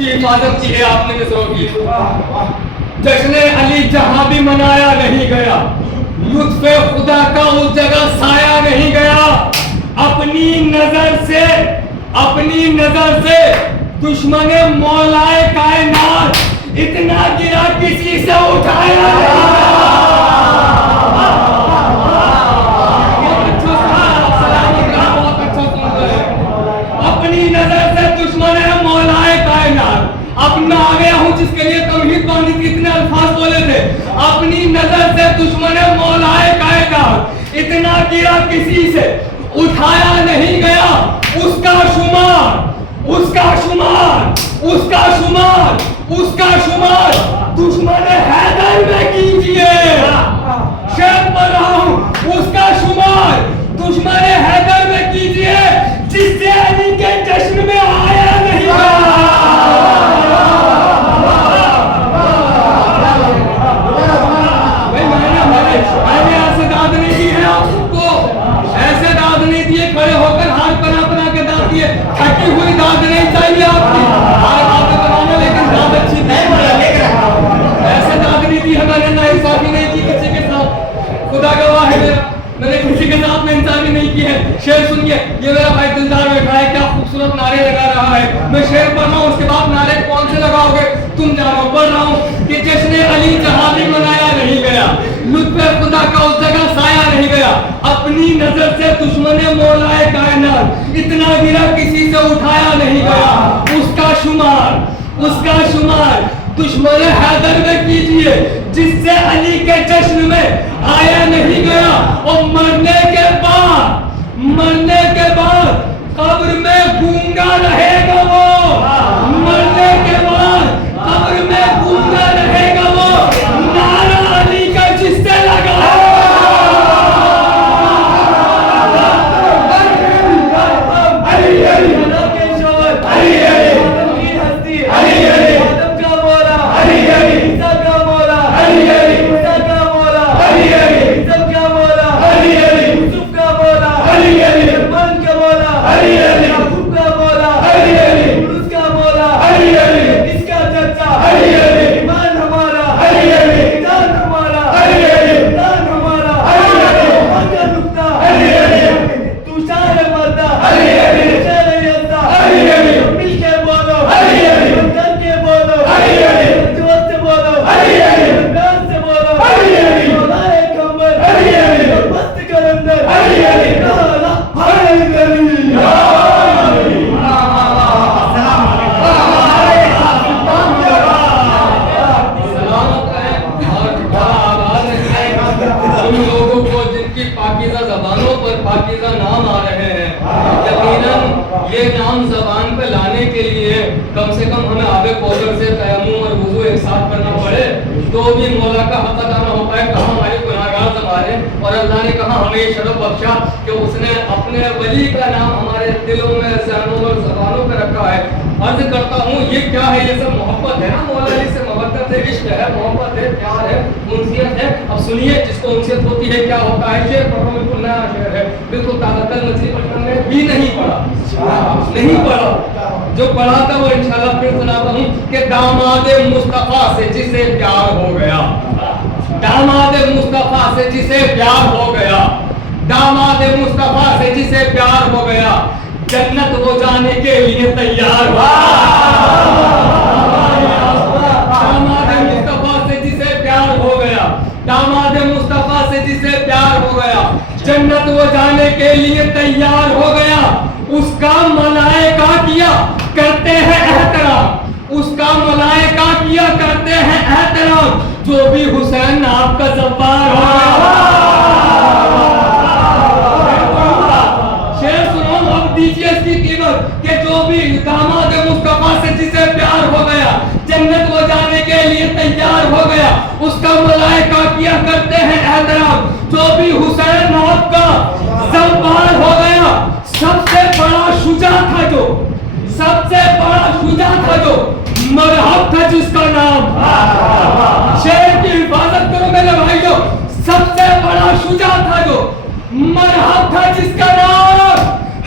کی حفاظت کی ہے آپ نے مصروں کی. جشن علی جہاں بھی منایا نہیں گیا, لطف خدا کا اس جگہ سایہ نہیں گیا. اپنی نظر سے دشمن مولائے کائنات اتنا گرا کسی سے اٹھایا اپنی نظر سے دشمن مولائے کائنات. اب میں آ گیا ہوں جس کے لیے توحید باندھی تھی, اتنے الفاظ بولے تھے. اپنی نظر سے دشمن مولائے کائنات اتنا گرا کسی سے اٹھایا نہیں گیا. اس کا شمار دشمن حیدر میں کیجئے. شعر پڑھ رہا ہوں, اس کا شمار دشمن حیدر میں کیجئے جس سے علی کے جشن میں آیا نہیں گیا. میں نے ایسے داد نہیں دی ہے آپ کو, ایسے داد نہیں دیے کھڑے ہو کر ہاتھ بنا کے داد دیے. کھٹی ہوئی داد نہیں چاہیے آپ کی, ہر بات بنانا لیکن داد اچھی نہیں. ایسے داد نہیں دی ہے میں نے, ناانصافی نہیں کی کسی کے ساتھ. خدا گواہ ہے میرا, میں نے کسی کے ساتھ میں انصافی نہیں کی ہے. شعر سنیے, یہ میرا بھائی دلدار بیٹھا ہے, کیا خوبصورت نعرے لگا رہا ہے. میں شعر پڑھ رہا ہوں, اس کے بعد نعرے کون سے لگاؤ گے تم جانو. پڑھ رہا ہوں کہ جشن علی جہاں بھی منایا نہیں گیا, لطف خدا کا اس جگہ سایہ نہیں گیا. اپنی نظر سے دشمن مولائے کائنات اتنا گرا کسی سے اٹھایا نہیں گیا. اس کا شمار دشمن حیدر میں کیجئے جس سے علی کے جشن میں آیا نہیں گیا. اور مرنے کے بعد قبر میں گونگا رہے گا وہ. مرنے کے بعد قبر میں گونگا رہے گا وہ. نعرہ علی کا جس سے لگا کم سے کم ہمیں آبے کوثر سے تیمم اور وضو ایک ساتھ کرنا پڑے تو بھی مولا کا حق ادا نہ ہو پائے. کہاں ہمارے گناہگار زمانے, اور اللہ نے کہا ہمیں یہ شرف بخشا کہ اس نے اپنے ولی کا نام ہمارے دلوں میں, ذہنوں اور زبانوں پہ رکھا ہے. عرض کرتا ہوں یہ کیا ہے, یہ سب محبت ہے نا. مولا علی سے محبت ہے, عشق ہے, محبت ہے, پیار ہے, انسیت ہے. اب سنیے جس کو انسیت ہوتی ہے کیا ہوتا ہے. شعر پڑھو, بالکل نیا شعر ہے, بالکل طاقت مچھلی پٹن میں بھی نہیں پڑھا. جو پڑھا تھا وہ انشاءاللہ پھر سناتا ہوں کہ داماد مصطفیٰ سے جسے پیار ہو گیا. داماد مصطفیٰ سے جسے پیار ہو گیا. داماد مصطفیٰ سے جسے پیار ہو گیا. جنت وہ جانے کے لیے تیار ہوا. داماد مصطفیٰ سے جسے پیار ہو گیا. داماد مصطفیٰ سے جسے پیار ہو گیا. جنت وہ جانے کے لیے تیار ہو گیا. اس کا ملائکہ کیا کرتے ہیں احترام. اس کا ملائکہ کیا کرتے ہیں احترام. جو بھی حسین آپ کا زوار ہو. شعر سنو, اب دیجیے اس کی قیمت کہ جو بھی داماد مصطفیٰ سے جسے پیار ہو گیا, جنت وہ جانے کے لیے تیار ہو گیا. اس کا ملائکہ کیا کرتے ہیں احترام. جو بھی حسین آپ کا زوار ہو گیا. سب سے بڑا شجاع تھا جو مرحب تھا جس کا نام. شہر کی حفاظت کرو میرے بھائیو. سب سے بڑا شجاع تھا جو مرحب تھا جس کا نام.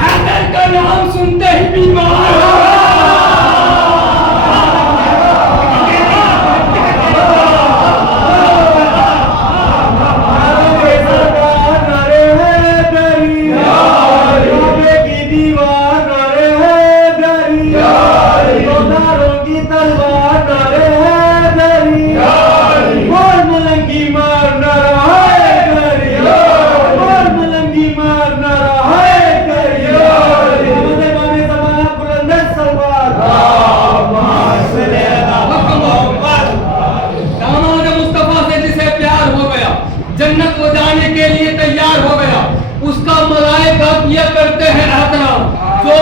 حیدر کا نام سنتے ہی بیمار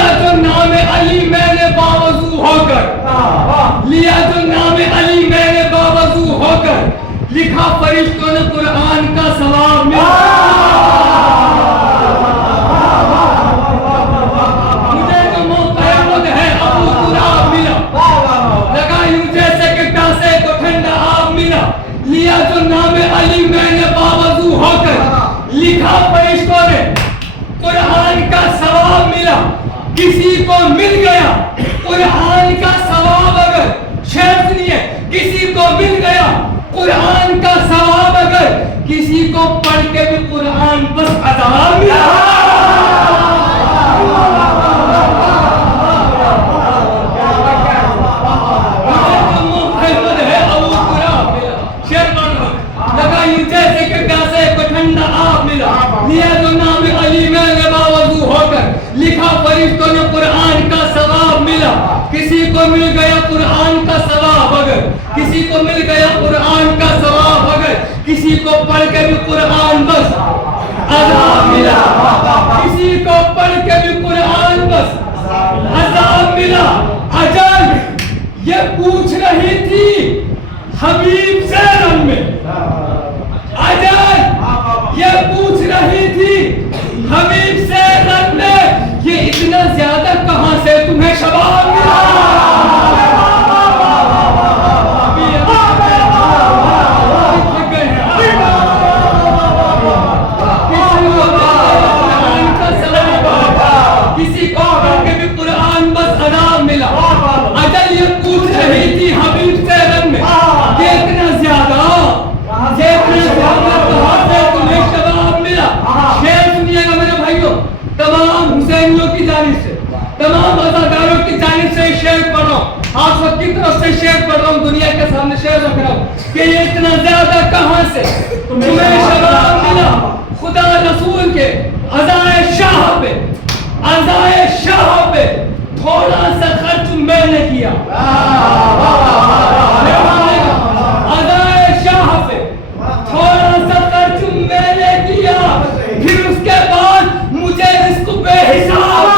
لیا جو نام علی میں نے باوضو ہو کر، لیا جو نام علی میں نے باوضو ہو کر، لکھا فرشتوں نے قرآن کا ثواب ملا۔ مجھے جو موقع خود ہے ابو تراب ملا، لگا یوں جیسے کہ پیاسے کو ٹھنڈا آب ملا۔ لیا جو نام علی میں نے باوضو ہو کر، لکھا فرشتوں نے قرآن کا ثواب ملا۔ کسی کو مل گیا قرآن کا ثواب، اگر شرط نہیں ہے، کسی کو مل گیا قرآن کا ثواب، اگر کسی کو پڑھ کے بھی قرآن بس عذاب ملا۔ لگا یوں جیسے کہ پیاسے کو ٹھنڈا آب ملا۔ لیا جو نام علی میں نے باوضو ہو کر، لکھا فرشتوں نے قرآن کا ثواب ملا۔ کسی کو مل گیا قرآن کا ثواب، اگر کسی کو مل گیا قرآن کا ثواب، اگر کسی کو پڑھ کے بھی قرآن بس عذاب ملا۔ کسی کو پڑھ کے بھی قرآن بس عذاب ملا۔ اجل یہ پوچھ رہی تھی حبیب سے رن میں، اجل یہ پوچھ رہی تھی حبیب سے رن میں، یہ اتنا زیادہ کہاں سے تمہیں شباب ملا؟ کسی کو پڑھ کے بھی قرآن بس عذاب ملا۔ اجل یہ پوچھ رہی تھی حبیب سے رن میں، یہ اتنا زیادہ کہاں سے تمہیں شباب ملا؟ شعر سنیے گا میرے بھائیوں، تمام حسینیوں کی جانب سے، تمام عزاداروں کی جانب سے شعر پڑھ رہا ہوں، آپ سب کی طرف سے شعر پڑھ رہا ہوں، دنیا کے سامنے شعر رکھ رہا ہوں کہ یہ اتنا زیادہ کہاں سے تمہیں شباب ملا؟ خدا رسول کے عزائے شاہ پہ، عزائے شاہ پہ تھوڑا سا خرچ میں نے کیا، عزائے شاہ پہ تھوڑا سا خرچ میں نے کیا، پھر اس کے بعد مجھے رزق بے حساب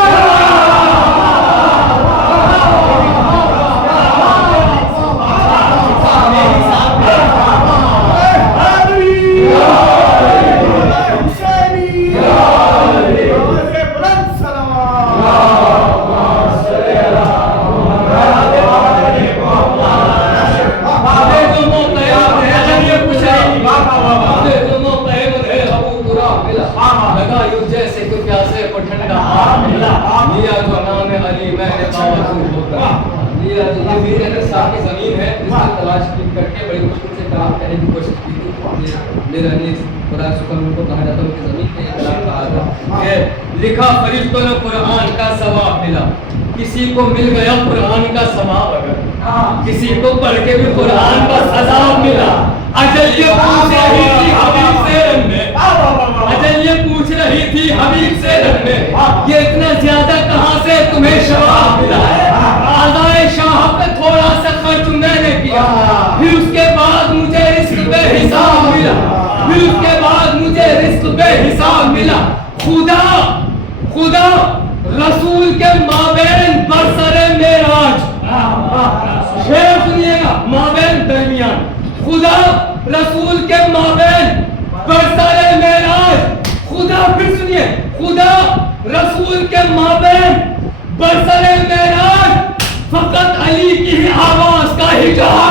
زمین ہے جس کو تلاش کر کے بڑی مشکل سے کلام کرنے کی کوشش کی تھی۔ میرا نیز خدا سکن کو کہا جاتا ہے کہ زمین کے کلام کہا تھا کہ لکھا فرشتوں نے قرآن کا ثواب ملا۔ کسی کو مل گیا قرآن کا ثواب، اگر کسی کو پڑھ کے بھی قرآن کا عذاب ملا۔ اجل یہ پوچھ رہی تھی حبیب سے رن میں، اجل یہ پوچھ رہی تھی حبیب سے رن میں، یہ اتنا زیادہ کہاں سے تمہیں شباب ملا؟ عزائے شاہ پہ تھوڑا سا خرچ میں نے کیا، پھر اس کے بعد مجھے رزق بے حساب ملا، پھر اس کے بعد مجھے رزق بے حساب ملا۔ خدا رسول کے مابین برسر معراج، شعر سنیے گا، مابین درمیان، خدا رسول کے مابین برسر معراج، خدا پھر سنیے، خدا رسول کے مابین برسر معراج فقط علی کی ہی آواز کا حجاب۔